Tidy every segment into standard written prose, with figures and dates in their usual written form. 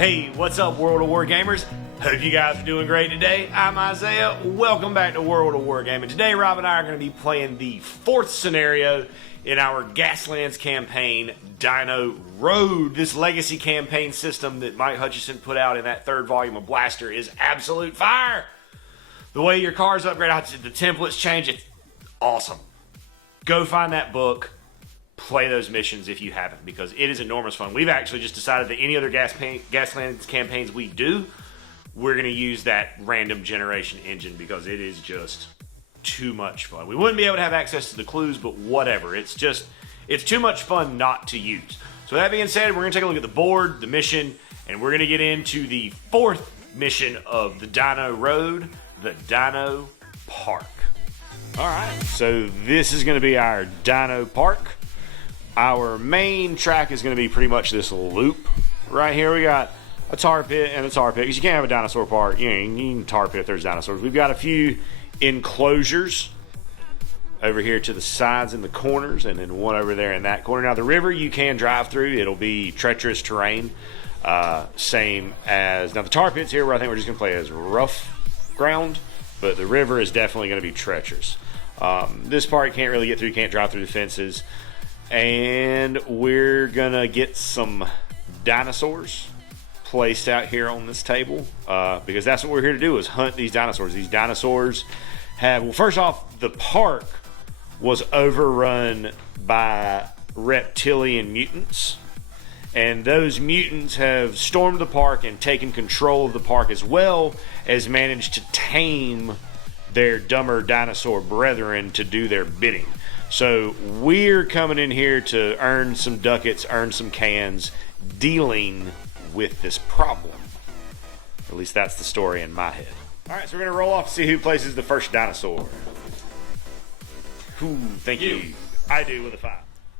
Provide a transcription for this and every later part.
Hey, what's up, World of Wargamers? Hope you guys are doing great today. I'm Isaiah. Welcome back to World of Wargaming. Today, Rob and I are going to be playing the fourth scenario in our Gaslands campaign, Dino Road. This legacy campaign system that Mike Hutchison put out in that third volume of Blaster is absolute fire. The way your cars upgrade, the templates change, it's awesome. Go find that book. Play those missions if you haven't, because it is enormous fun. We've actually just decided that any other Gaslands campaigns we do, we're going to use that random generation engine because it is just too much fun. We wouldn't be able to have access to the clues, but whatever. It's too much fun not to use. So that being said, we're going to take a look at the board, the mission, and we're going to get into the fourth mission of the Dino Road, the Dino Park. All right, so this is going to be our Dino Park. Our main track is going to be pretty much this loop right here. We got a tar pit and a tar pit because you can't have a dinosaur park. You can tar pit if there's dinosaurs. We've got a few enclosures over here to the sides and the corners, and then one over there in that corner. Now the river you can drive through. It'll be treacherous terrain, same as now the tar pits here, where I think we're just going to play as rough ground, but the river is definitely going to be treacherous. This part you can't really get through. You can't drive through the fences. And we're gonna get some dinosaurs placed out here on this table because that's what we're here to do, is hunt these dinosaurs. These dinosaurs have, well, first off, the park was overrun by reptilian mutants, and those mutants have stormed the park and taken control of the park, as well as managed to tame their dumber dinosaur brethren to do their bidding. So we're coming in here to earn some ducats, earn some cans, dealing with this problem. At least that's the story in my head. All right, so we're going to roll off and see who places the first dinosaur. Ooh, thank you. I do with a 5.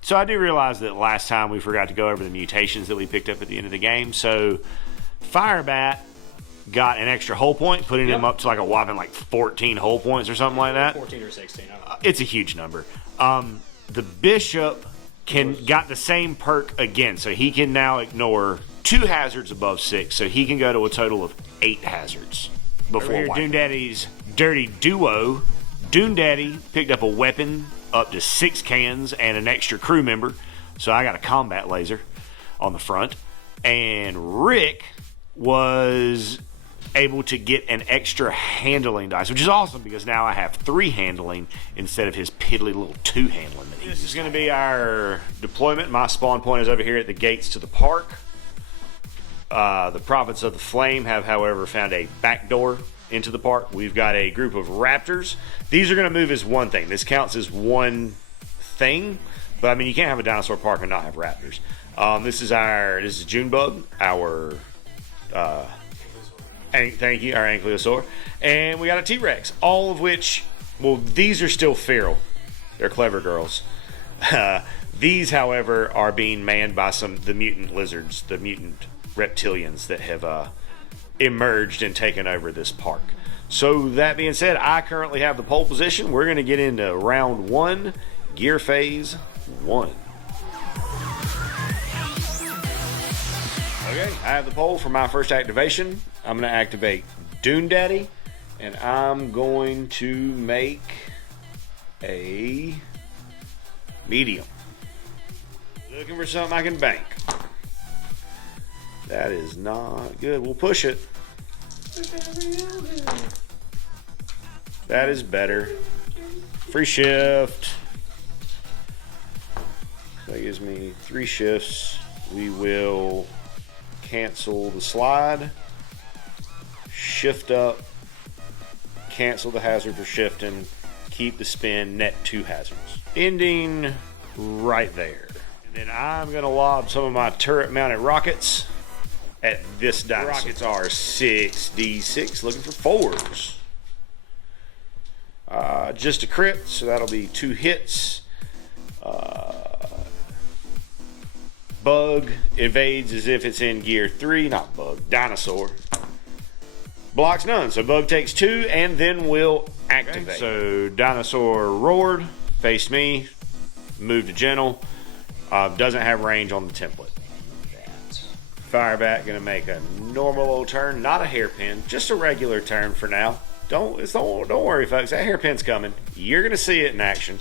So I do realize that last time we forgot to go over the mutations that we picked up at the end of the game. So Firebat got an extra hull point, putting him up to like a whopping 14 hull points or something like that. 14 or 16. I don't know. It's a huge number. The Bishop got the same perk again, so he can now ignore 2 hazards above 6, so he can go to a total of 8 hazards before here, Doom Daddy's Dirty Duo. Doom Daddy picked up a weapon up to 6 cans and an extra crew member, so I got a combat laser on the front. And Rick was able to get an extra handling dice, which is awesome because now I have 3 handling instead of his piddly little 2 handling. This is going to be our deployment. My spawn point is over here at the gates to the park. The Prophets of the Flame have, however, found a back door into the park. We've got a group of raptors. These are going to move as one thing. This counts as one thing, but I mean, you can't have a dinosaur park and not have raptors. This is Junebug, our thank you, our Ankylosaur. And we got a T-Rex, all of which, well, these are still feral. They're clever girls. These, however, are being manned by the mutant lizards, the mutant reptilians that have emerged and taken over this park. So that being said, I currently have the pole position. We're going to get into round 1, gear phase 1. Okay, I have the pole for my first activation. I'm going to activate Doom Daddy, and I'm going to make a medium. Looking for something I can bank. That is not good. We'll push it. That is better. Free shift. That gives me 3 shifts. We will cancel the slide, shift up, cancel the hazard for shifting, keep the spin, net 2 hazards. Ending right there. And then I'm going to lob some of my turret mounted rockets at this dinosaur. The rockets are 6d6, looking for 4s. Just a crit, so that'll be 2 hits. Bug evades as if it's in gear 3, not Bug, Dinosaur. Blocks none, so Bug takes 2 and then will activate. Okay, so Dinosaur roared, faced me, moved to gentle, doesn't have range on the template. Firebat gonna make a normal old turn, not a hairpin, just a regular turn for now. Don't worry, folks. That hairpin's coming. You're gonna see it in action.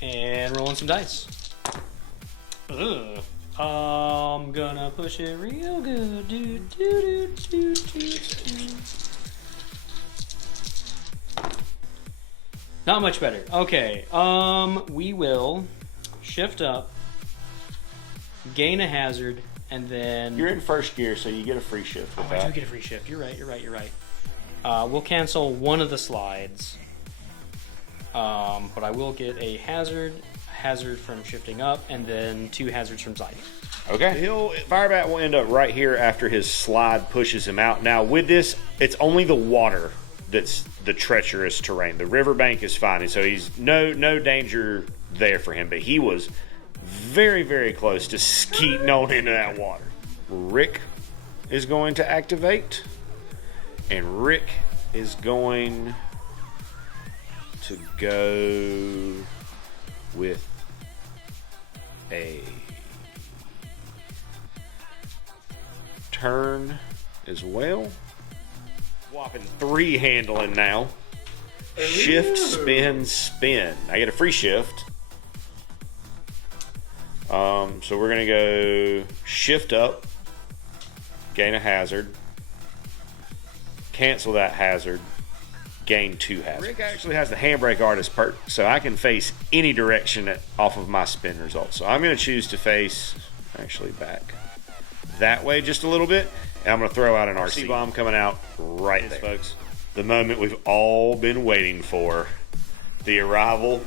And rolling some dice. Ugh. I'm gonna push it real good. Do, do, do, do, do, do. Not much better. Okay. We will shift up, gain a hazard, and then You're in first gear, so you get a free shift with I that. do get a free shift. You're right. We'll cancel one of the slides, but I will get a hazard from shifting up, and then 2 hazards from side. Okay. Firebat will end up right here after his slide pushes him out. Now, with this, it's only the water that's the treacherous terrain. The riverbank is fine, and so he's no danger there for him, but he was very, very close to skeeting on into that water. Rick is going to activate, and Rick is going to go with a turn as well. Whopping 3 handling now. Shift, spin. I get a free shift. So we're gonna go shift up, gain a hazard, cancel that hazard, gain 2 hazards. Rick actually has the handbrake artist perk, so I can face any direction off of my spin result. So I'm gonna choose to face actually back that way just a little bit, and I'm gonna throw out an RC bomb coming out right there, folks. The moment we've all been waiting for, the arrival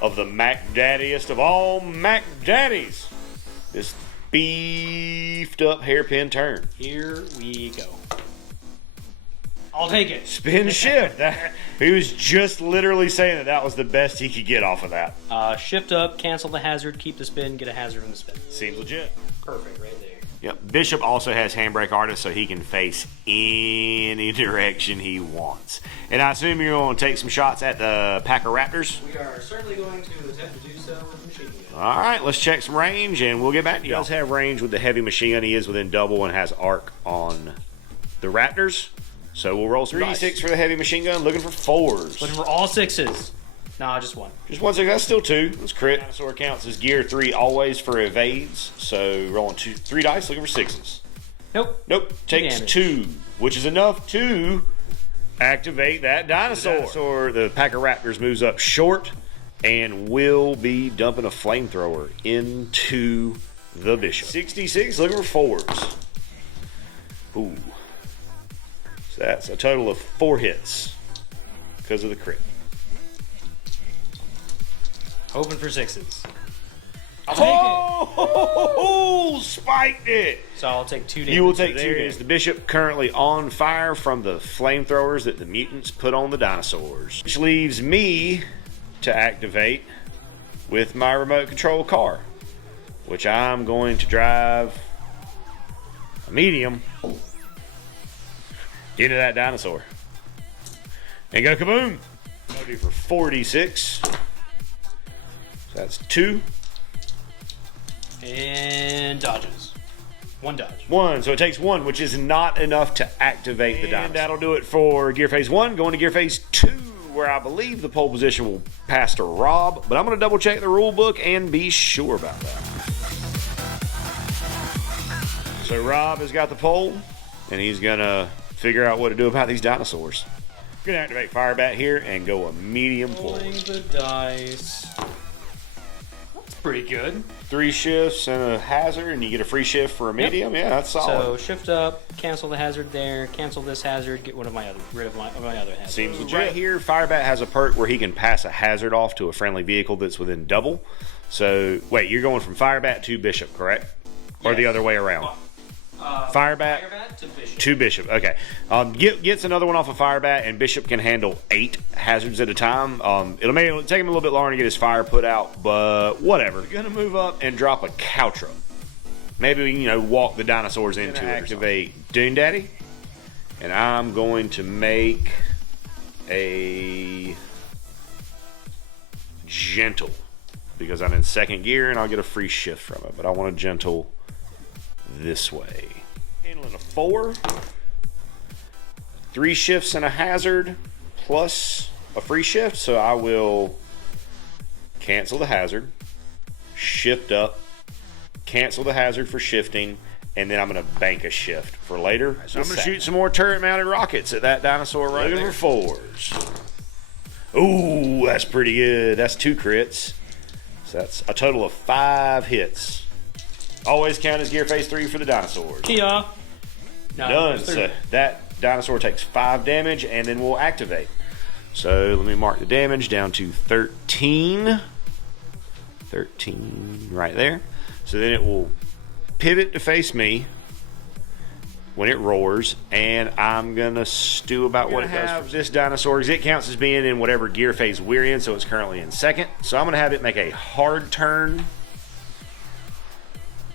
of the Mac Daddiest of all Mac Daddies. This beefed up hairpin turn. Here we go. I'll take it. Spin shift. He was just literally saying that was the best he could get off of that. Shift up, cancel the hazard, keep the spin, get a hazard from the spin. Seems legit. Perfect, right there. Yep. Bishop also has handbrake artist, so he can face any direction he wants. And I assume you're going to take some shots at the Pack of Raptors? We are certainly going to attempt to do so with the machine gun. All right, let's check some range, and we'll get back to you. He does have range with the heavy machine gun. He is within double and has arc on the Raptors. So we'll roll 3d6 for the heavy machine gun, looking for 4s. Looking for all 6s. Nah, just 1. Just 1 6, that's still 2. Let's crit. Dinosaur counts as gear 3 always for evades. So rolling 3 dice, looking for 6s. Nope. Takes 2, which is enough to activate that dinosaur. The Pack of Raptors moves up short and will be dumping a flamethrower into the Bishop. 66, looking for 4s. Ooh. So that's a total of 4 hits because of the crit. Hoping for 6s. Oh, spiked it. So I'll take 2 damage. You will take 2 damage. The Bishop currently on fire from the flamethrowers that the mutants put on the dinosaurs. Which leaves me to activate with my remote control car, which I'm going to drive a medium into that dinosaur. And go kaboom. I'll do for 46. So that's 2. And dodges. 1 dodge. 1, so it takes 1, which is not enough to activate the dinosaur. And that'll do it for Gear Phase 1. Going to Gear Phase 2, where I believe the pole position will pass to Rob, but I'm going to double check the rule book and be sure about that. So Rob has got the pole, and he's going to figure out what to do about these dinosaurs. I'm going to activate Firebat here and go a medium pole. Rolling the dice. That's pretty good. 3 shifts and a hazard, and you get a free shift for a medium. Yep. Yeah, that's solid. So shift up, cancel the hazard there, cancel this hazard, get rid of my other hazard. Seems legit. Right here, Firebat has a perk where he can pass a hazard off to a friendly vehicle that's within double. So, wait, you're going from Firebat to Bishop, correct? Yes. Or the other way around? Firebat to Bishop. Okay. Gets another one off of Firebat, and Bishop can handle 8 hazards at a time. It'll take him a little bit longer to get his fire put out, but whatever. We're going to move up and drop a cow truck. Maybe we can, walk the dinosaurs into it. Activate Dune Daddy, and I'm going to make a gentle because I'm in 2nd gear and I'll get a free shift from it, but I want a gentle this way. Handling a 4. 3 shifts and a hazard plus a free shift, so I will cancel the hazard, shift up, cancel the hazard for shifting, and then I'm going to bank a shift for later. So I'm going to shoot some more turret-mounted rockets at that dinosaur right there. Looking for 4s. Ooh, that's pretty good. That's 2 crits. So that's a total of 5 hits. Always count as gear phase 3 for the dinosaurs. Kia. No, Done. So that dinosaur takes 5 damage, and then we'll activate. So let me mark the damage down to 13. 13 right there. So then it will pivot to face me when it roars, and I'm gonna stew about what it does for this dinosaur, because it counts as being in whatever gear phase we're in, so it's currently in second. So I'm gonna have it make a hard turn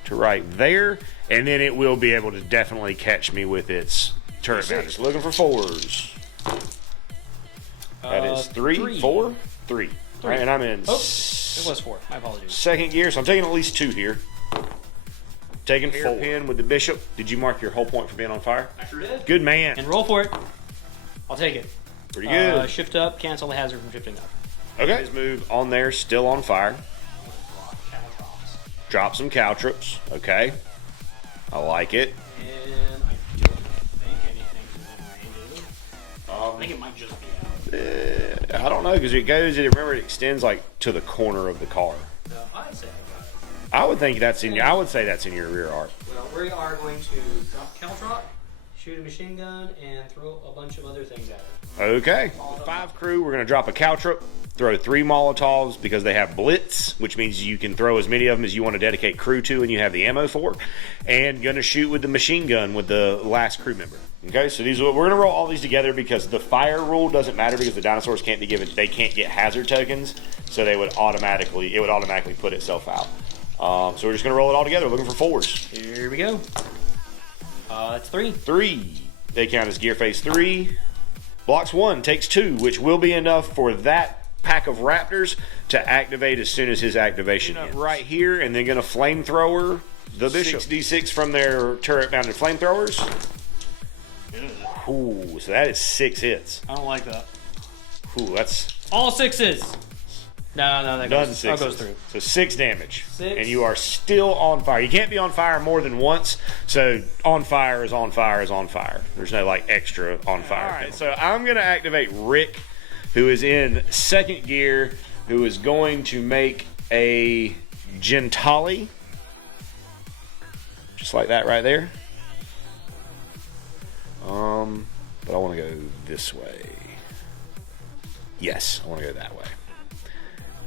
to right there, and then it will be able to definitely catch me with its turret mounted. Looking for 4s. That is 3, 4, 3. Right, and I'm in. Oh, it was 4. My apologies. Second gear, so I'm taking at least 2 here. Taking 4. Pin with the bishop. Did you mark your whole point for being on fire? I sure did. Good man. And roll for it. I'll take it. Pretty good. Shift up, cancel the hazard from shifting up. Okay. His move on there, still on fire. Drop some caltrops. Okay. I like it. And I don't think anything's in range. I think it might just be out. I don't know, because it goes, remember it extends like to the corner of the car. No, I'd say I got it. I would think that's in your, I would say that's in your rear arc. Well, we are going to drop caltrop, shoot a machine gun, and throw a bunch of other things at it. Okay. 5 crew, we're going to drop a caltrop, throw 3 Molotovs because they have blitz, which means you can throw as many of them as you want to dedicate crew to and you have the ammo for, and going to shoot with the machine gun with the last crew member. Okay, so we're going to roll all these together because the fire rule doesn't matter because the dinosaurs can't be given, they can't get hazard tokens, so it would automatically put itself out. So we're just going to roll it all together, looking for 4s. Here we go. That's 3. 3. They count as gear phase 3. Blocks 1, takes 2, which will be enough for that pack of raptors to activate as soon as his activation ends. Right here, and then going to flamethrower the bishop. 6d6 from their turret-mounted flamethrowers. Ooh, so that is 6 hits. I don't like that. Ooh, that's... All 6s! No, that goes through. So 6 damage. 6. And you are still on fire. You can't be on fire more than once. So on fire is on fire is on fire. There's no like extra on fire. All right, so I'm going to activate Rick, who is in second gear, who is going to make a Gentali. Just like that right there. But I want to go this way. Yes, I want to go that way.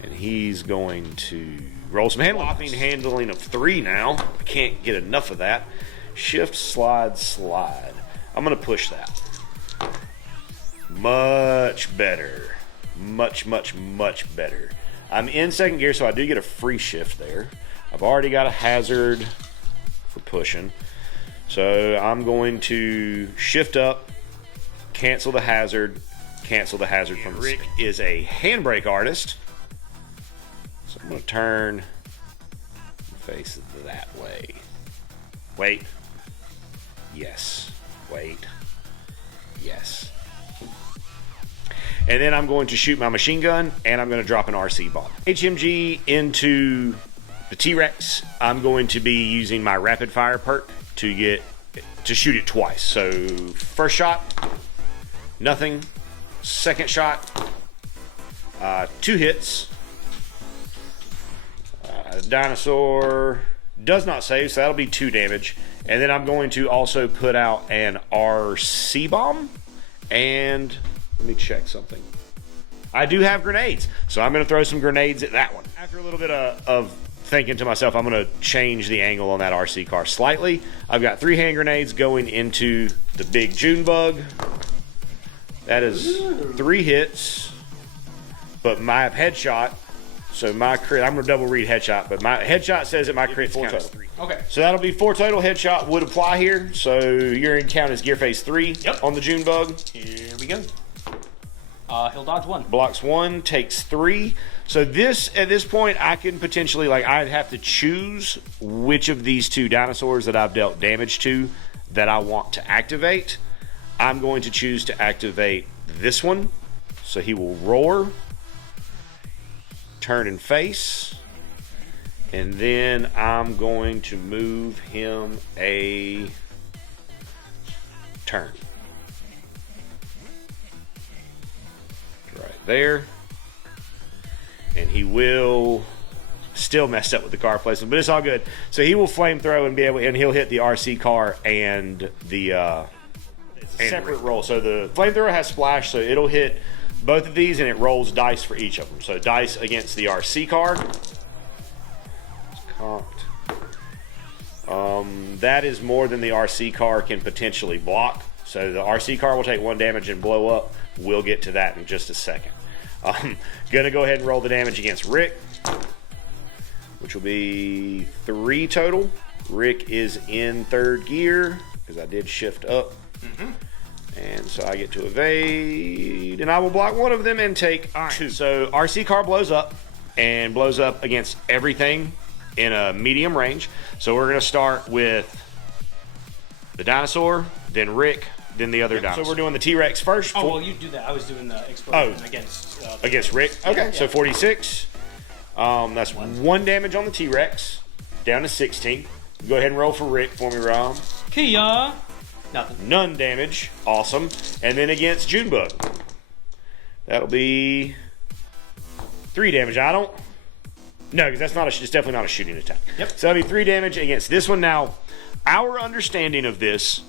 And he's going to roll some handling of 3 now. I can't get enough of that. Shift, slide, slide. I'm going to push that. Much better. Much better. I'm in second gear, so I do get a free shift there. I've already got a hazard for pushing. So I'm going to shift up, cancel the hazard from the Rick is a handbrake artist. So I'm going to turn and face it that way. Wait. Yes. Wait. Yes. And then I'm going to shoot my machine gun, and I'm going to drop an RC bomb. HMG into the T-Rex. I'm going to be using my rapid fire perk to shoot it twice. So first shot, nothing. Second shot, 2 hits. The dinosaur does not save, so that'll be 2 damage. And then I'm going to also put out an RC bomb. And let me check something. I do have grenades, so I'm going to throw some grenades at that one. After a little bit of thinking to myself, I'm going to change the angle on that RC car slightly. I've got 3 hand grenades going into the big June bug. That is 3 hits, but my headshot, so my crit, I'm going to double read headshot, but my headshot says that my crit count is 3. Okay. So that'll be 4 total. Headshot would apply here, so your count is gear phase 3 on the June bug. Here we go. He'll dodge 1. Blocks 1, takes 3. So this, at this point, I can potentially, like, I'd have to choose which of these 2 dinosaurs that I've dealt damage to that I want to activate. I'm going to choose to activate this one. So he will roar, turn and face, and then I'm going to move him a turn. Right there. And he will still messed up with the car placement, but it's all good. So he will flamethrow and be able, and he'll hit the RC car and the it's a separate roll. So the flamethrower has splash, so it'll hit both of these, and it rolls dice for each of them. So dice against the RC car. It's cocked. That is more than the RC car can potentially block. So the RC car will take 1 damage and blow up. We'll get to that in just a second. Gonna go ahead and roll the damage against Rick, which will be 3 total. Rick is in 3rd gear because I did shift up. And so I get to evade, and I will block 1 of them and take 2. So RC car blows up and blows up against everything in a medium range. So we're gonna start with the dinosaur, then Rick, then the other dinosaur. So we're doing the T-Rex first. Oh, well, you do that. I was doing the explosion against Rick. Okay, yeah. So 46. That's 1 damage on the T-Rex, down to 16. Go ahead and roll for Rick for me, Rob. Kia. Nothing. None damage. Awesome. And then against Junebug, that'll be 3 damage. No, because that's not it's definitely not a shooting attack. Yep. So that'll be 3 damage against this one. Now, our understanding of this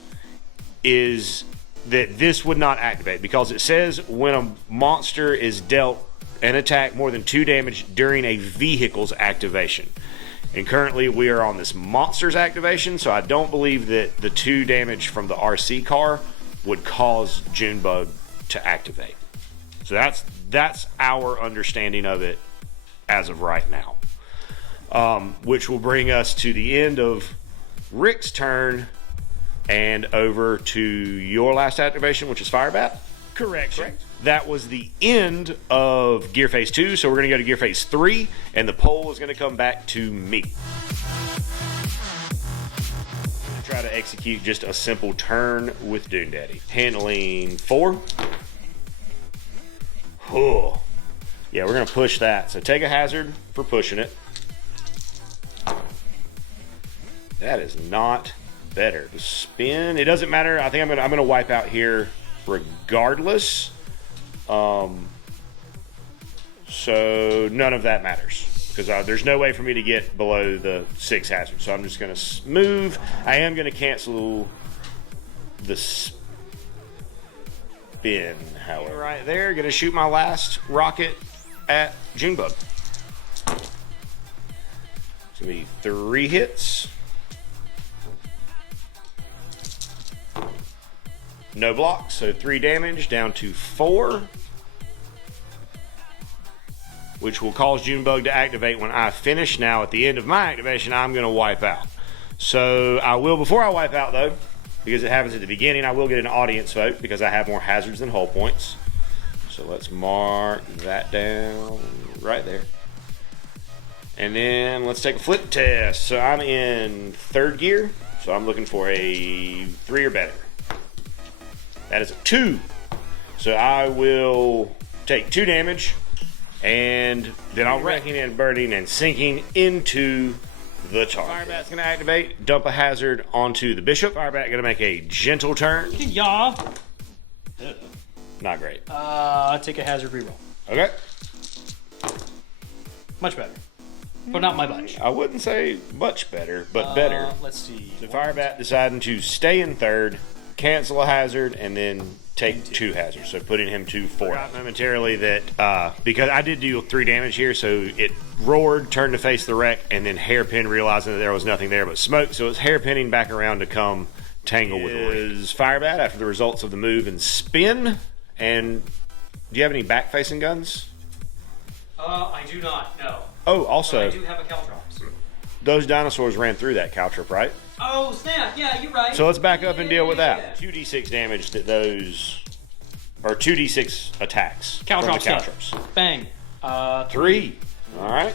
is that this would not activate because it says when a monster is dealt an attack more than 2 damage during a vehicle's activation. And currently we are on this monster's activation, so I don't believe that the 2 damage from the RC car would cause Junebug to activate. So that's our understanding of it as of right now. Which will bring us to the end of Rick's turn and over to your last activation, which is Firebat. Correct. That was the end of Gear Phase 2, so we're going to go to Gear Phase 3, and the poll is going to come back to me. I'm going to try to execute just a simple turn with Dune Daddy. Handling 4. Oh. Yeah, we're going to push that. So take a hazard for pushing it. That is not better. The spin, it doesn't matter. I think I'm gonna wipe out here regardless. So none of that matters because there's no way for me to get below the 6 hazard. So I'm just gonna move. I am gonna cancel the spin, however. Right there, gonna shoot my last rocket at Junebug. It's gonna be 3 hits. No blocks, so 3 damage down to 4, which will cause Junebug to activate when I finish. Now, at the end of my activation, I'm going to wipe out. So I will, before I wipe out though, because it happens at the beginning, I will get an audience vote because I have more hazards than hull points. So let's mark that down right there. And then let's take a flip test. So I'm in 3rd gear, so I'm looking for a 3 or better. That is a 2. So I will take 2 damage, and then I'll wrecking and burning and sinking into the target. Firebat's going to activate, dump a hazard onto the bishop. Firebat going to make a gentle turn. Yeah. Not great. Take a hazard reroll. Okay. Much better. But not my bunch. I wouldn't say much better, but better. Let's see. So Firebat deciding to stay in 3rd, cancel a hazard, and then take 2 hazards. So putting him to 4. Forgot momentarily that because I did do 3 damage here, so it roared, turned to face the wreck, and then hairpin, realizing that there was nothing there but smoke. So it's hairpinning back around to come tangle with is Firebat after the results of the move and spin. And do you have any back-facing guns? I do not. No. Oh, also, but I do have a Caltrops. Those dinosaurs ran through that Caltrop, right? Oh, snap. Yeah, you're right. So let's back up and deal with that. 2d6 damage that those or 2d6 attacks. Caltrops. From the caltrops. Bang. 3. All right.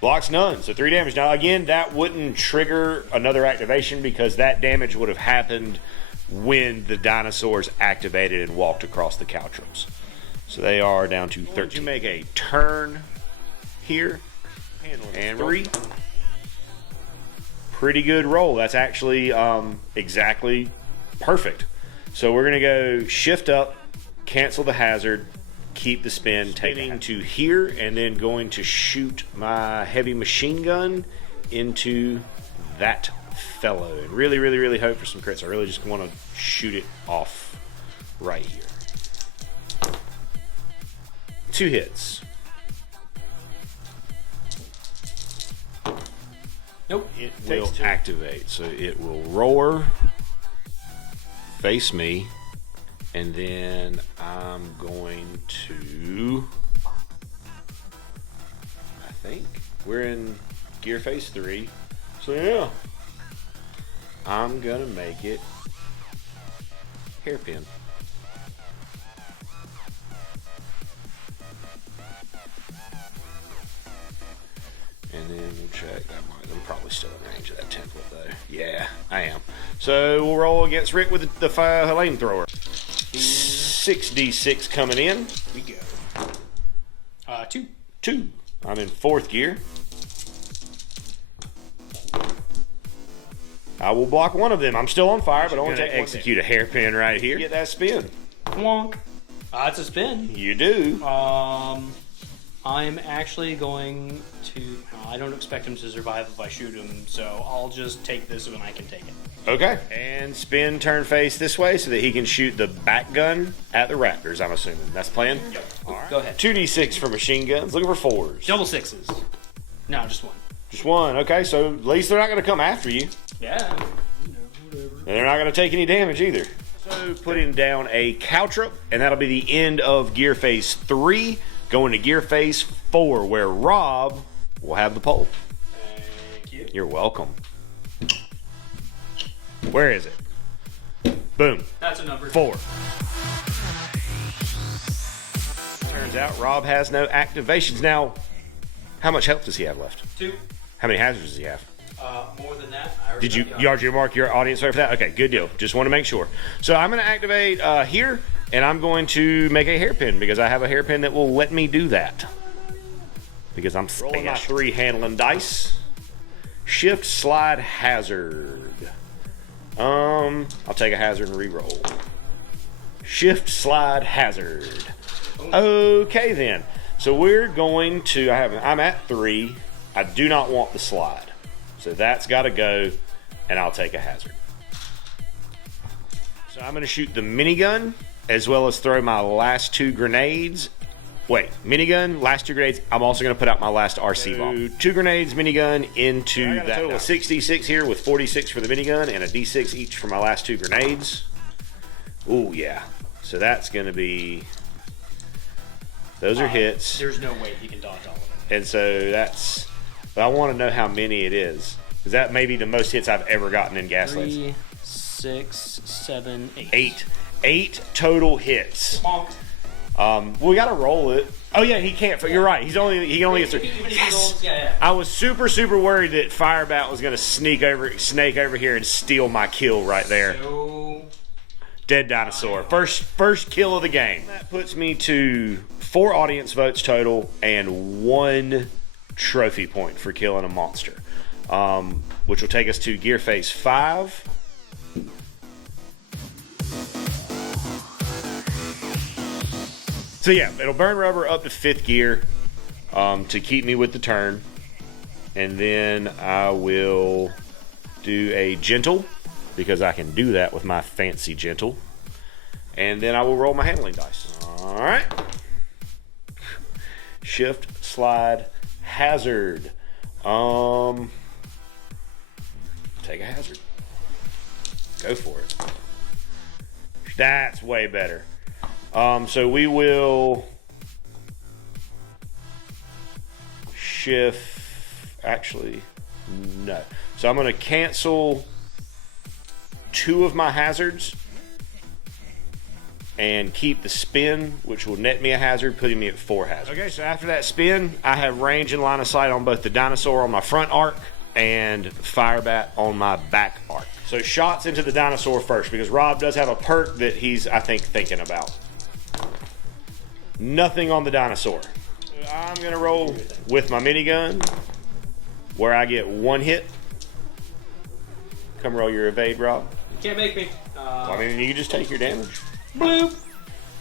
Blocks none, so 3 damage. Now again, that wouldn't trigger another activation because that damage would have happened when the dinosaurs activated and walked across the caltrops. So they are down to 13. You make a turn here, and 3. Pretty good roll. That's actually exactly perfect. So we're gonna go shift up, cancel the hazard, keep the spin, taking to here, and then going to shoot my heavy machine gun into that fellow. And really, really, really hope for some crits. I really just want to shoot it off right here. 2 hits. Nope. It will activate, so it will roar, face me, and then I'm going to, I think we're in gear phase 3, so yeah, I'm gonna make it hairpin. And then we'll check. I'm probably still in range of that template, though. Yeah, I am. So we'll roll against Rick with the flamethrower. 6d6 coming in. We go. 2. 2. I'm in 4th gear. I will block one of them. I'm still on fire, but I want to execute a hairpin right here. Get that spin. Wonk. It's a spin. You do. I'm actually going to... I don't expect him to survive if I shoot him, so I'll just take this when I can take it. Okay. And spin turn face this way so that he can shoot the back gun at the raptors, I'm assuming. That's the plan? Yep. All right. Go ahead. 2d6 for machine guns. Looking for 4s. Double 6s. No, just 1. Just 1. Okay, so at least they're not going to come after you. Yeah. Whatever. And they're not going to take any damage either. So putting down a caltrop, and that'll be the end of gear phase 3. Going to gear phase 4, where Rob will have the pole. Thank you. You're welcome. Where is it? Boom. That's a number. 4. Turns out Rob has no activations. Now, how much health does he have left? 2. How many hazards does he have? More than that. Did you already mark your audience for that? Okay, good deal. Just want to make sure. So I'm going to activate here, and I'm going to make a hairpin because I have a hairpin that will let me do that. Because I'm rolling my 3 handling dice. Shift, slide, hazard. I'll take a hazard and re-roll. Shift, slide, hazard. Okay then. So we're going to. I'm at 3. I do not want the slide. So that's got to go, and I'll take a hazard. So I'm going to shoot the minigun, as well as throw my last 2 grenades. Wait, minigun, last 2 grenades. I'm also going to put out my last RC bomb. 2 grenades, minigun, into that. Total of 66 here, with 46 for the minigun, and a D6 each for my last 2 grenades. Ooh, yeah. So that's going to be... Those are hits. There's no way he can dodge all of them. And so that's... But I want to know how many it is. Because that may be the most hits I've ever gotten in Gaslands. 3, 6, 7, 8. 8. 8 total hits. Bonk. We got to roll it. Oh yeah, he can't. You're right. He only gets. Yes. Yeah. I was super worried that Firebat was going to snake over here and steal my kill right there. So... Dead dinosaur. First kill of the game. That puts me to 4 audience votes total and 1 trophy point for killing a monster, which will take us to gear phase 5. So yeah, it'll burn rubber up to 5th gear to keep me with the turn, and then I will do a gentle because I can do that with my fancy gentle, and then I will roll my handling dice. All right. Shift, slide, hazard. Take a hazard. Go for it. That's way better. So we will shift. Actually, no. So I'm going to cancel 2 of my hazards and keep the spin, which will net me a hazard, putting me at 4 hazards. Okay, so after that spin, I have range and line of sight on both the dinosaur on my front arc and Firebat on my back arc. So shots into the dinosaur first, because Rob does have a perk that he's, I think, thinking about. Nothing on the dinosaur. I'm going to roll with my minigun, where I get 1 hit. Come roll your evade, Rob. You can't make me. Well, I mean, you just take your damage. Bloop.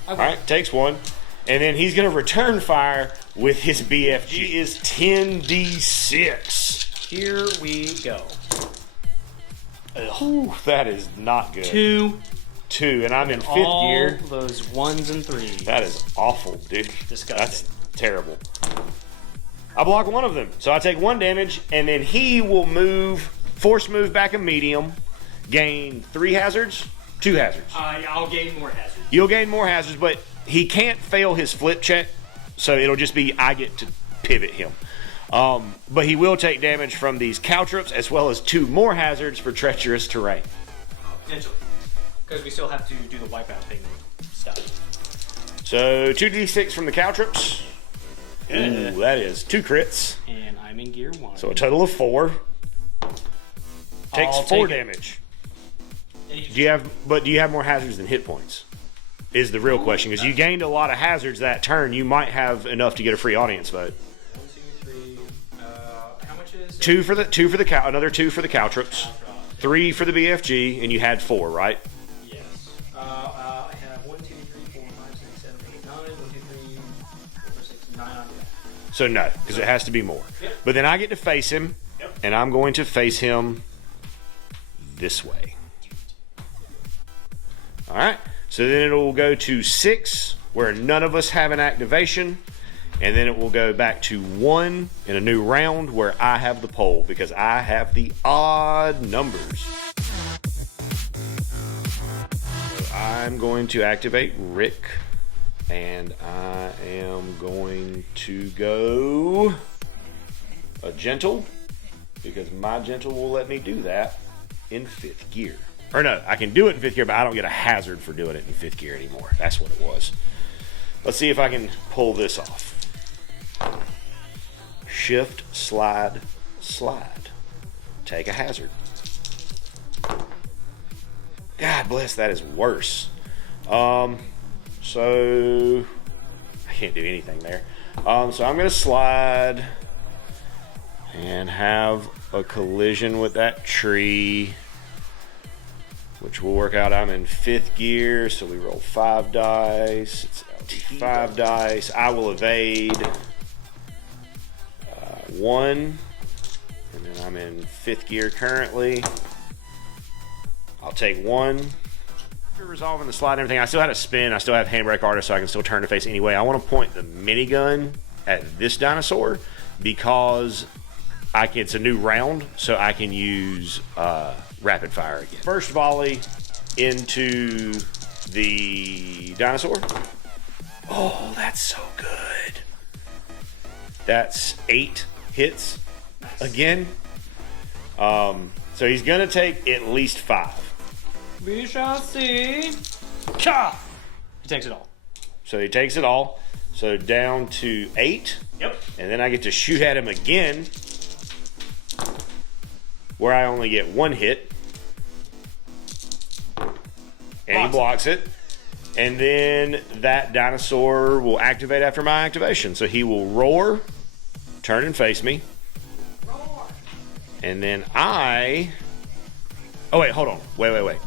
All right, takes 1. And then he's going to return fire with his BFG. Is 10d6. Here we go. Ooh, that is not good. 2. 2, and I'm in 5th gear. All those 1s and 3s. That is awful, dude. Disgusting. That's terrible. I block 1 of them, so I take 1 damage, and then he will force move back a medium, gain 3 hazards, 2 hazards. I'll gain more hazards. You'll gain more hazards, but he can't fail his flip check, so it'll just be I get to pivot him. But he will take damage from these caltrops, as well as 2 more hazards for treacherous terrain. Potentially. Because we still have to do the wipeout thing stuff. So 2d6 from the caltrops. Ooh, that is 2 crits. And I'm in gear 1. So a total of 4. Takes 4 damage. Do you have more hazards than hit points? Is the real question, because you gained a lot of hazards that turn. You might have enough to get a free audience vote. 1, 2, 3. How much is? 2 for the another 2 for the caltrops. 3 for the BFG, and you had 4, right? Yes. I have 1, 2, 3, 4, 5, 6, 7, 8, 9. 1, 2, 3, 4, 6, 9 on that. So no, because it has to be more. Yep. But then I get to face him, and I'm going to face him this way. All right. So then it will go to 6, where none of us have an activation, and then it will go back to 1 in a new round where I have the pole, because I have the odd numbers. So I'm going to activate Rick, and I am going to go a gentle, because my gentle will let me do that in 5th gear. Or no, I can do it in 5th gear, but I don't get a hazard for doing it in 5th gear anymore. That's what it was. Let's see if I can pull this off. Shift, slide, slide. Take a hazard. God bless, that is worse. So I can't do anything there. So I'm going to slide and have a collision with that tree, which will work out. I'm in 5th gear, so we roll 5 dice. It's 5 dice. I will evade 1, and then I'm in 5th gear currently. I'll take 1. After resolving the slide and everything, I still had a spin. I still have handbrake artist, so I can still turn to face anyway. I want to point the minigun at this dinosaur, because it's a new round, so I can use rapid fire again. First volley into the dinosaur. Oh, that's so good. That's 8 hits again. So he's gonna take at least 5. We shall see. Cha! He takes it all. So he takes it all. So down to 8. Yep. And then I get to shoot at him again, where I only get 1 hit. And he blocks it. And then that dinosaur will activate after my activation. So he will roar, turn and face me. Roar. And then oh wait, hold on. Wait.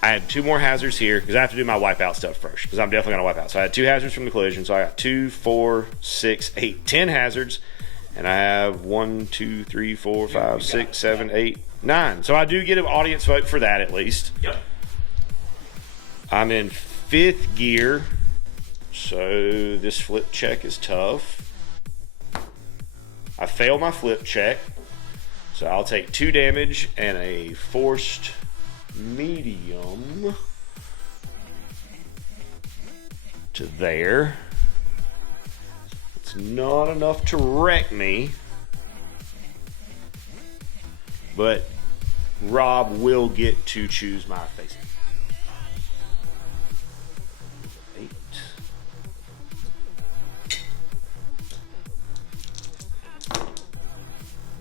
I had 2 more hazards here, because I have to do my wipeout stuff first, because I'm definitely going to wipe out. So I had 2 hazards from the collision. So I got 2, 4, 6, 8, 10 hazards. And I have 1, 2, 3, 4, 5, 6, 7, 8, 9. So I do get an audience vote for that at least. Yep. I'm in 5th gear, so this flip check is tough. I fail my flip check, so I'll take 2 damage and a forced medium to there. It's not enough to wreck me, but Rob will get to choose my facing.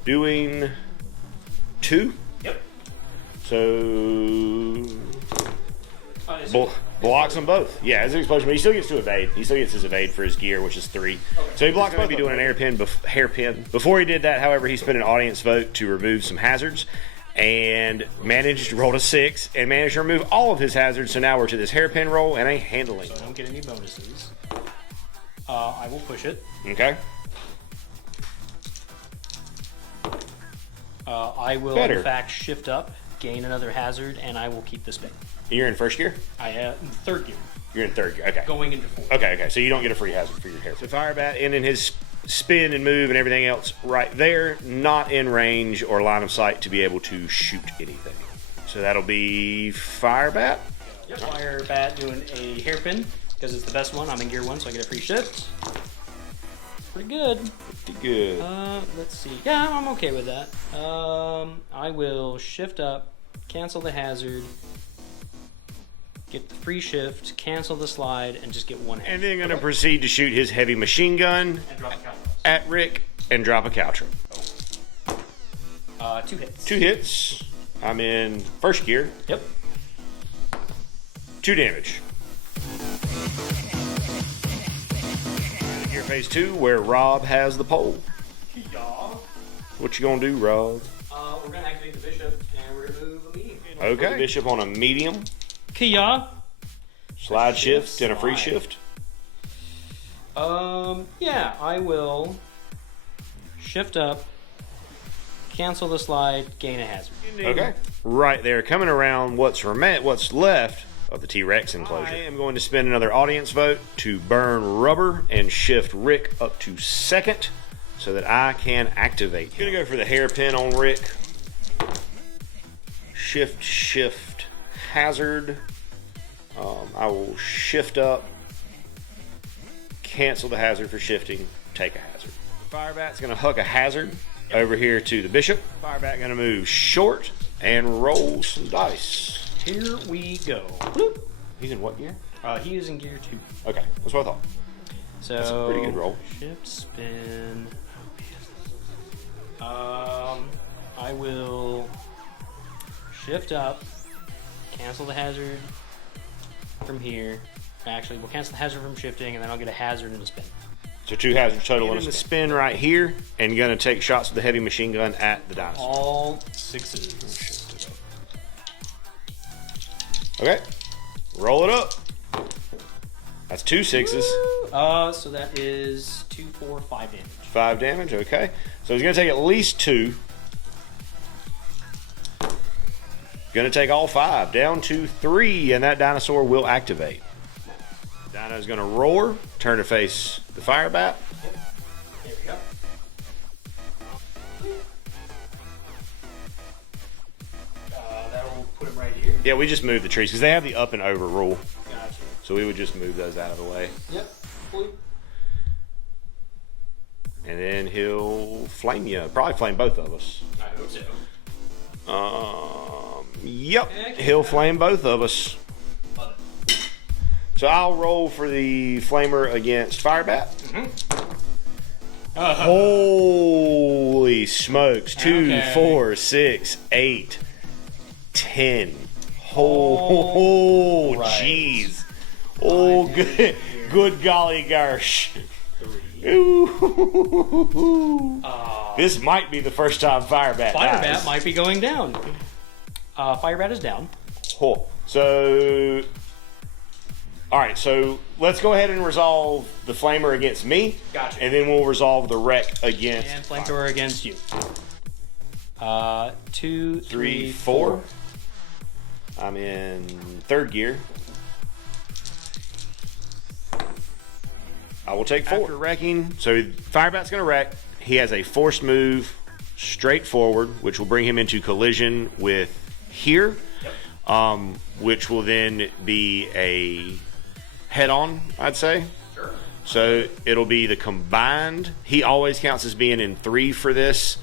doing 2. Yep. So blocks them both. Yeah, it's an explosion, but he still gets to evade. He still gets his evade for his gear, which is 3. Okay. So he blocks both. Be doing an hairpin. Before he did that, however, he spent an audience vote to remove some hazards, and managed to roll a 6 and managed to remove all of his hazards. So now we're to this hairpin roll and a handling. So I don't get any bonuses. I will push it. Okay. I will, in fact, shift up, gain another hazard, and I will keep the spin. You're in first gear? I have third gear. You're in third gear. Okay. Going into 4th. Okay. So you don't get a free hazard for your hairpin. So Firebat ending his spin and move and everything else right there, not in range or line of sight to be able to shoot anything. So that'll be Firebat. Yep. Firebat doing a hairpin because it's the best one. I'm in gear 1, so I get a free shift. Pretty good. Pretty good. Let's see. Yeah, I'm okay with that. I will shift up, cancel the hazard, get the free shift, cancel the slide, and just get 1 hazard. And then going to proceed to shoot his heavy machine gun and drop a cow at Rick and drop a cow trip. 2 hits. 2 hits. I'm in first gear. Yep. 2 damage. Gear phase 2, where Rob has the pole. Yeah. What you gonna do, Rob? We're gonna activate the bishop, and we're gonna move a medium. Okay. Put the bishop on a medium. Kia. Slide shift and a free shift. Yeah, I will shift up, cancel the slide, gain a hazard. Okay. Right there, coming around what's left of the T-Rex enclosure. I am going to spend another audience vote to burn rubber and shift Rick up to 2nd so that I can activate him. I'm gonna go for the hairpin on Rick. Shift, hazard. I will shift up, cancel the hazard for shifting, take a hazard. Firebat's gonna hook a hazard over here to the bishop. Firebat gonna move short and roll some dice. Here we go. Bloop. He's in what gear? He is in gear 2. Okay, that's what I thought. So that's a pretty good roll. Shift spin. I will shift up, cancel the hazard from here. Actually, we'll cancel the hazard from shifting, and then I'll get a hazard and a spin. So 2 hazards total and a spin right here, and gonna take shots with the heavy machine gun at the dinosaur. All 6s. Okay, roll it up. That's 2 6s. So that is 2, 4, 5 damage. 5 damage, okay. So he's gonna take at least 2. Gonna take all 5, down to 3, and that dinosaur will activate. Dino's gonna roar, turn to face the Firebat. There we go. That'll put him right here. Yeah, we just moved the trees because they have the up and over rule. Gotcha. So we would just move those out of the way. Yep. Fully. And then he'll flame you. Probably flame both of us. I hope so. Yep. He'll flame both of us. So I'll roll for the flamer against Firebat. Holy smokes. 2, 4, 6, 8, 10. Oh, jeez. Oh, good golly gosh. This might be the first time Firebat dies. Might be going down. Firebat is down. Oh, so... Alright, so let's go ahead and resolve the flamer against me. Gotcha. And then we'll resolve the wreck against... And flamethrower against you. 2, 3, 4. I'm in third gear. I will take 4. After wrecking, so Firebat's going to wreck. He has a forced move straight forward, which will bring him into collision with here, which will then be a head-on, I'd say. Sure. So it'll be the combined. He always counts as being in 3 for this.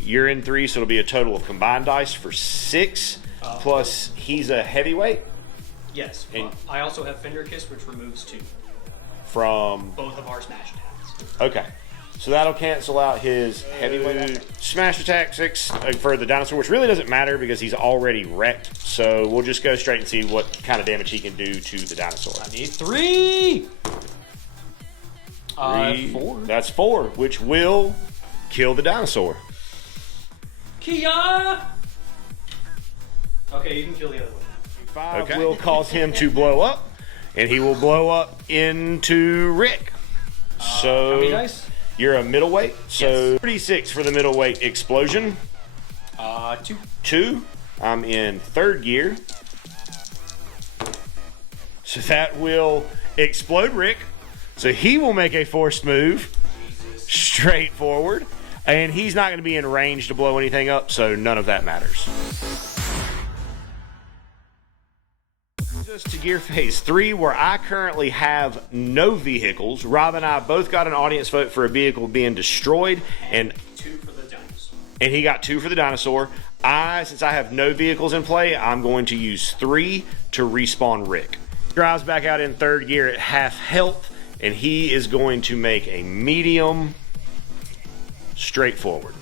You're in 3, so it'll be a total of combined dice for 6. Plus, he's a heavyweight. Yes. And I also have Fender Kiss, which removes 2. From both of our smash attacks. Okay. So that'll cancel out his heavyweight smash attack 6 for the dinosaur, which really doesn't matter because he's already wrecked. So we'll just go straight and see what kind of damage he can do to the dinosaur. I need 3. 4. That's 4, which will kill the dinosaur. Kia! Okay, you can kill the other one. 5 will cause him to blow up, and he will blow up into Rick. So how many dice? You're a middleweight, so Yes. 36 for the middleweight explosion. 2. 2. I'm in 3rd gear. So that will explode Rick. So he will make a forced move straight forward. And he's not going to be in range to blow anything up, so none of that matters. Just to gear phase 3, where I currently have no vehicles. Rob and I both got an audience vote for a vehicle being destroyed, and 2 for the dinosaur. And he got 2 for the dinosaur. Since I have no vehicles in play, I'm going to use 3 to respawn Rick. Drives back out in 3rd gear at half health, and he is going to make a medium straightforward.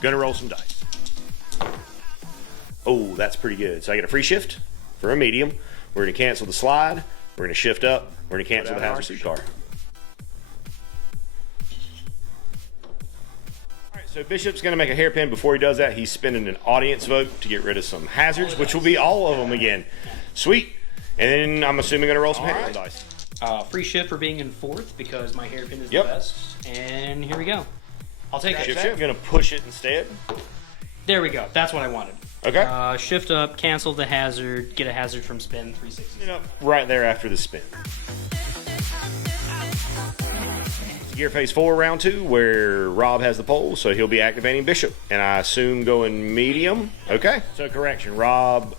Gonna roll some dice. Oh, that's pretty good. So I get a free shift for a medium. We're gonna cancel the slide. We're gonna shift up. We're gonna cancel the hazard suit car. Alright, so Bishop's gonna make a hairpin. Before he does that, he's spending an audience vote to get rid of some hazards, which will be all of them again. Sweet. And then I'm assuming gonna roll some handle dice. Free shift for being in 4th because my hairpin is Yep. the best. And here we go. I'll take it. Shift. Gonna push it instead. There we go. That's what I wanted. Okay. Shift up, cancel the hazard, get a hazard from spin 360. Right there after the spin. Gear phase 4, round 2, where Rob has the pole, so he'll be activating Bishop. And I assume going medium. Okay. So correction, Rob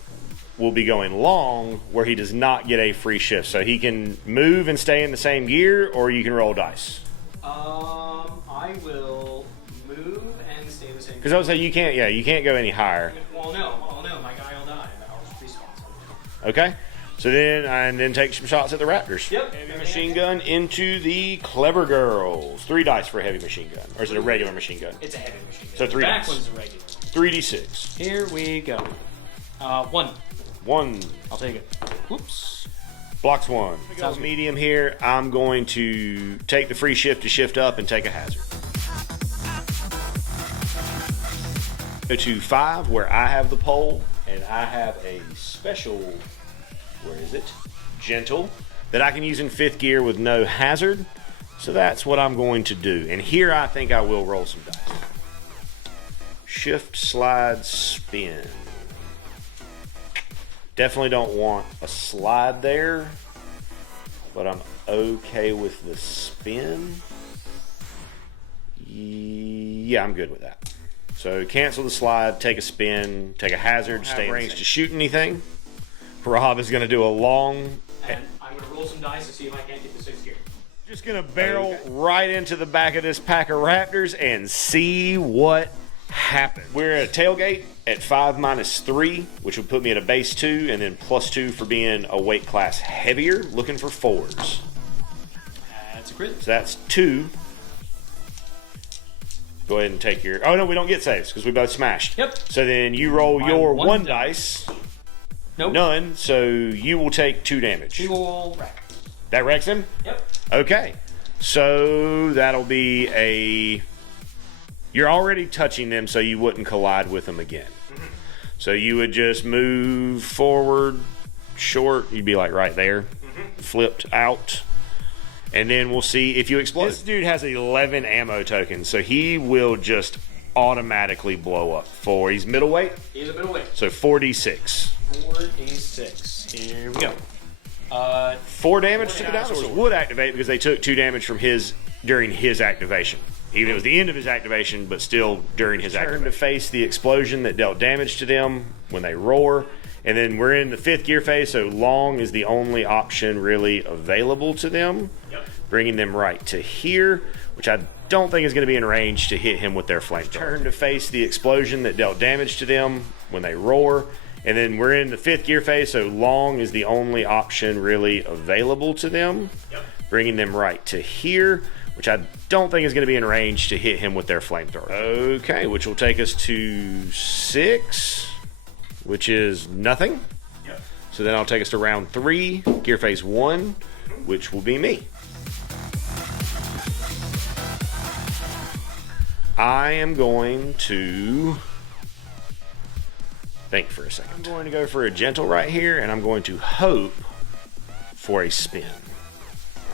will be going long, where he does not get a free shift. So he can move and stay in the same gear, or you can roll dice. I will move and stay the same. Because I would say you can't go any higher. Well, no, my guy will die. I'll just respawn. Okay. So then take some shots at the Raptors. Yep. Heavy machine gun into the Clever Girls. 3 dice for a heavy machine gun. Or is it a regular machine gun? It's a heavy machine gun. So 3 the back dice. one's a regular. 3d6. Here we go. 1. 1. I'll take it. Whoops. Blocks 1. Sounds good. Medium here. I'm going to take the free shift to shift up and take a hazard. Go to 5, where I have the pole, and I have a special, where is it? Gentle, that I can use in 5th gear with no hazard. So that's what I'm going to do. And here I think I will roll some dice. Shift, slide, spin. Definitely don't want a slide there, but I'm okay with the spin. Yeah, I'm good with that. So cancel the slide, take a spin, take a hazard, stay in range to shoot anything. Rob is going to do a long... And I'm going to roll some dice to see if I can't get the 6th gear. Just going to barrel right into the back of this pack of Raptors and see what happens. We're at a tailgate at 5-3, which will put me at a base 2, and then +2 for being a weight class heavier, looking for 4s. That's a crit. So that's 2. Go ahead and take your... Oh, no, we don't get saves because we both smashed. Yep. So then you roll My your one 1 dice. Nope. None. So you will take 2 damage. He will rack. That wrecks him? Yep. Okay. So that'll be a... You're already touching them, so you wouldn't collide with them again. Mm-hmm. So you would just move forward, short. You'd be like right there. Mm-hmm. Flipped out. And then we'll see if you explode. This dude has 11 ammo tokens, so he will just automatically blow up. He's middleweight. He's a middleweight. So 4d6. 4d6. Here we go. 4 damage to the dinosaurs would activate because they took 2 damage from his during his activation. Even it was the end of his activation, but still during his activation. Turn to face the explosion that dealt damage to them when they roar. And then we're in the 5th gear phase, so long is the only option really available to them. Yep. Bringing them right to here, which I don't think is going to be in range to hit him with their flamethrower. Turn to face the explosion that dealt damage to them when they roar. And then we're in the 5th gear phase, so long is the only option really available to them. Yep. Bringing them right to here, which I don't think is going to be in range to hit him with their flamethrower. Okay, which will take us to 6, which is nothing. Yep. So then I'll take us to round 3, gear phase 1, which will be me. I am going to think for a second. I'm going to go for a gentle right here, and I'm going to hope for a spin.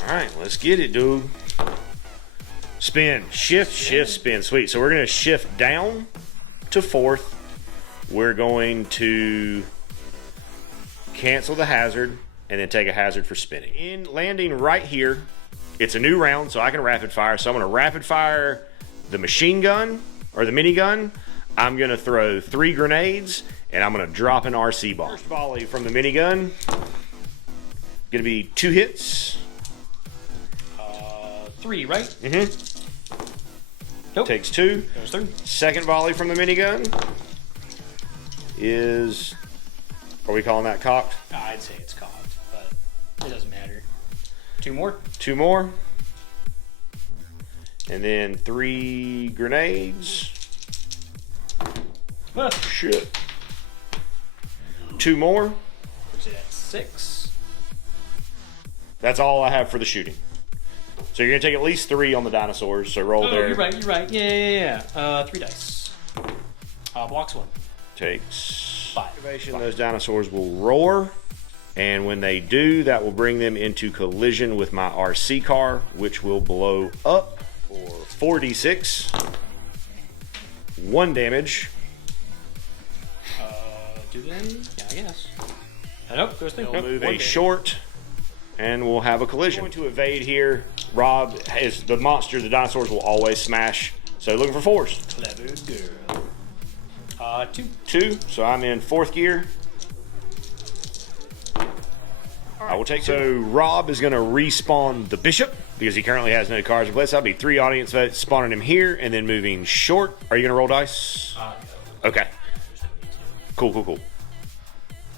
All right, let's get it, dude. Spin, shift, shift, spin. Sweet. So we're going to shift down to 4th. We're going to cancel the hazard and then take a hazard for spinning. In landing right here, it's a new round, so I can rapid fire. So I'm going to rapid fire the machine gun or the minigun. I'm going to throw 3 grenades and I'm going to drop an RC ball. First volley from the minigun. Going to be 2 hits. 3, right? Mm-hmm. Nope. Takes 2. Goes 3. Second volley from the minigun is, are we calling that cocked? I'd say it's cocked, but it doesn't matter. 2 more. 2 more. And then 3 grenades. Ah. Shit. 2 more. Puts it at 6. That's all I have for the shooting. So you're gonna take at least 3 on the dinosaurs. So roll there. You're right. You're right. Yeah. 3 dice. Blocks 1. Takes 5. activation. Those dinosaurs will roar, and when they do, that will bring them into collision with my RC car, which will blow up for 4d6. 1 damage. Do then? Yeah, I guess. Nope. Goes 3. They'll move a short, and we'll have a collision. I'm going to evade here. Rob is the monster. The dinosaurs will always smash. So looking for 4s. Clever girl. 2. 2. So I'm in 4th gear. I will take 2. So Rob is going to respawn the bishop because he currently has no cards in place. That'll be 3 audience votes, spawning him here and then moving short. Are you going to roll dice? No. Okay. Cool.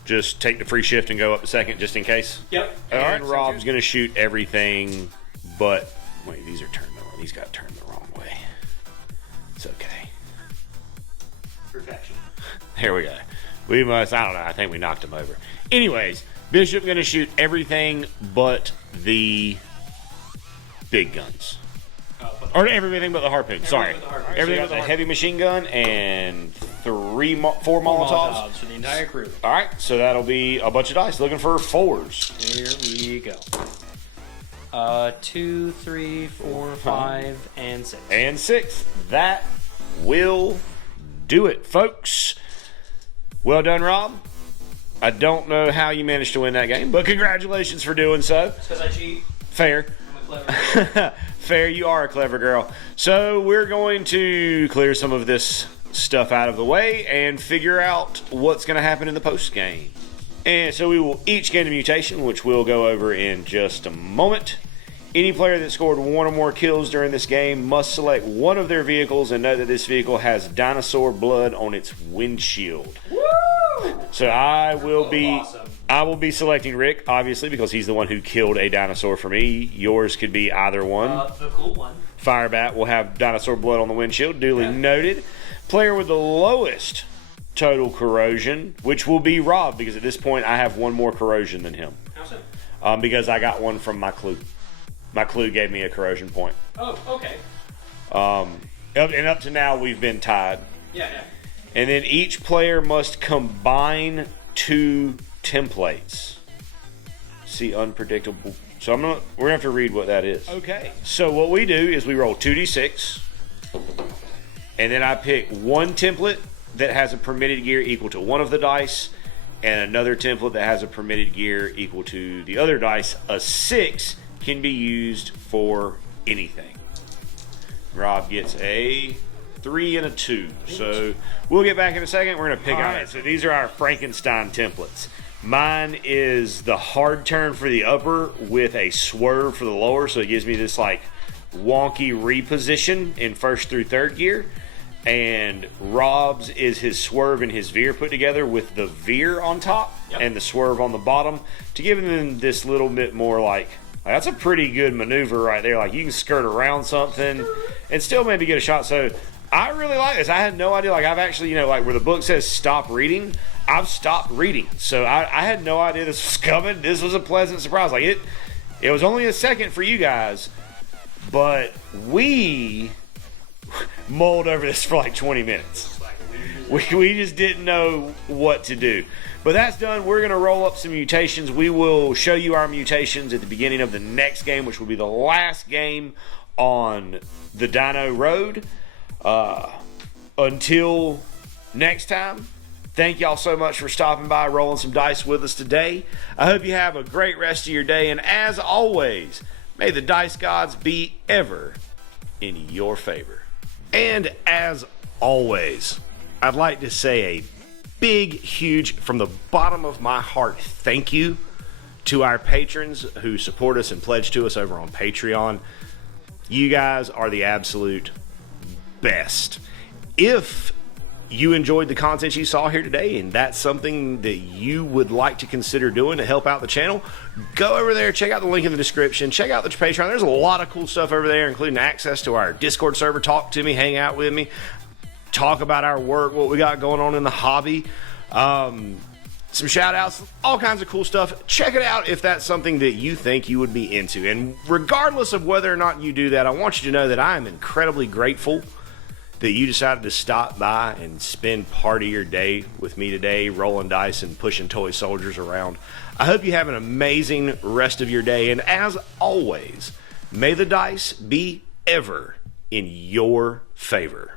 Just take the free shift and go up a second just in case. Yep. And Rob's going to shoot everything, but wait, these are turned the wrong. These got turned the wrong way. It's okay. Perfection. There we go. We must. I don't know. I think we knocked him over. Anyways, Bishop going to shoot everything but the big guns. Or everything but the harpoon. Sorry. Everything but the heavy machine gun and 4 Molotovs. For the entire crew. All right, so that'll be a bunch of dice. Looking for 4s. Here we go. 2, 3, 4, 5, and 6. And 6. That will do it, folks. Well done, Rob. I don't know how you managed to win that game, but congratulations for doing so. Because I cheat. Fair. I'm a clever girl. Fair, you are a clever girl. So we're going to clear some of this stuff out of the way and figure out what's going to happen in the post game. And so we will each gain a mutation, which we'll go over in just a moment. Any player that scored 1 or more kills during this game must select one of their vehicles and know that this vehicle has dinosaur blood on its windshield. Woo! So I will be selecting Rick, obviously, because he's the one who killed a dinosaur for me. Yours could be either one. The cool one. Firebat will have dinosaur blood on the windshield. Duly noted. Player with the lowest total corrosion, which will be Rob, because at this point I have 1 more corrosion than him. How so? Because I got 1 from my clue. My clue gave me a corrosion point. Oh, okay. And up to now we've been tied. Yeah. And then each player must combine 2 templates. See, unpredictable. So we're gonna have to read what that is. Okay. So what we do is we roll 2d6, and then I pick 1 template that has a permitted gear equal to 1 of the dice, and another template that has a permitted gear equal to the other dice. A 6 can be used for anything. Rob gets a 3 and a 2. So we'll get back in a second. We're going to pick on it. So these are our Frankenstein templates. Mine is the hard turn for the upper with a swerve for the lower. So it gives me this like wonky reposition in 1st through 3rd gear. And Rob's is his swerve and his veer put together with the veer on top and the swerve on the bottom to give them this little bit more like Like, that's a pretty good maneuver right there. Like, you can skirt around something and still maybe get a shot. So I really like this. I had no idea. Like, I've actually, you know, like where the book says stop reading, I've stopped reading. So I had no idea this was coming. This was a pleasant surprise. Like, it was only a second for you guys, but we mulled over this for like 20 minutes. We just didn't know what to do. But that's done. We're going to roll up some mutations. We will show you our mutations at the beginning of the next game, which will be the last game on the Dino Road. Until next time, thank y'all so much for stopping by, rolling some dice with us today. I hope you have a great rest of your day. And as always, may the dice gods be ever in your favor. And as always, I'd like to say a big, huge, from the bottom of my heart, thank you to our patrons who support us and pledge to us over on Patreon. You guys are the absolute best. If you enjoyed the content you saw here today and that's something that you would like to consider doing to help out the channel, go over there, check out the link in the description, check out the Patreon. There's a lot of cool stuff over there, including access to our Discord server. Talk to me, hang out with me, talk about our work, what we got going on in the hobby, some shout outs, all kinds of cool stuff. Check it out if that's something that you think you would be into. And regardless of whether or not you do that, I want you to know that I am incredibly grateful that you decided to stop by and spend part of your day with me today, rolling dice and pushing toy soldiers around. I hope you have an amazing rest of your day. And as always, may the dice be ever in your favor.